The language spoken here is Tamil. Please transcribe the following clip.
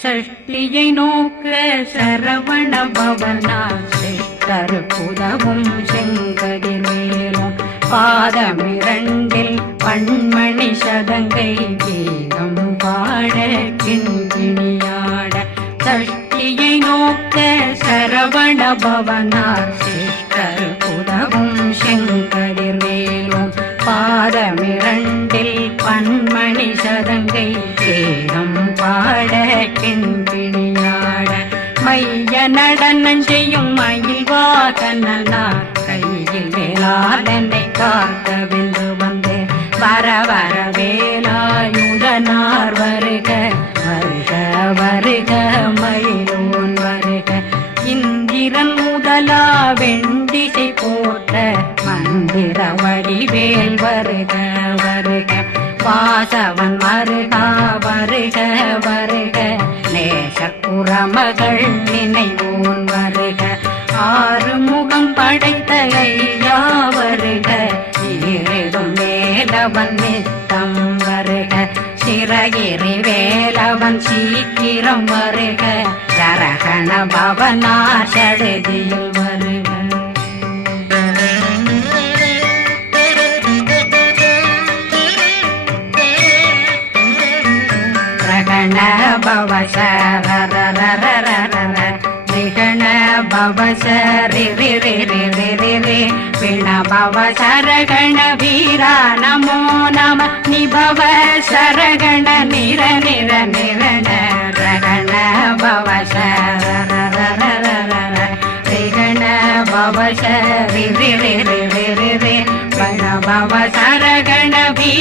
சஷ்டியை நோக்க சரவண பவனா சிஷ்டர் புதவும் செங்கதிர் மேலும் பாதமிரண்டில் பண்மணி சதங்கை கீதம் பாட கிண்கிணியாட சஷ்டியை நோக்க சரவண பவனார் சிஷ்டர் புதவும் செங்கதிர் மேலும் பாதமிரண்டில் மணி சதங்கை கீதம் பாட கிண்கிணியாட மைய நடனம் செய்யும் மயில்வாசனார் கையில் வேளாளனை காக்க வென்று வந்து வர வர வேலாயுதனார் வருக வருக வருக மயிலோன் வருக. இந்திரன் முதலா வெண்டிசை போட்ட மந்திர வடிவேல் வருக வருக. வாசவன் மருகா வருக வருக. நேச மகள் நினைவோன் வருக. ஆறு முகம் படைத்த ஐயா வருக. இருதும் வேலவன் நித்தம் வருக. சிறகிரி வேலவன் சீக்கிரம் வருக. சரகண பவனா சடுதியில் நிகண ரகண பவ சரரரரரரர சரகண வீரா நமோ நம நிபவ சரகண நிர நிர நிரண ரகண பவ சரரரரரர ரிகண பவ சரி ரி ரி ரி ரி ரி ரி பண பவ சரகண வீர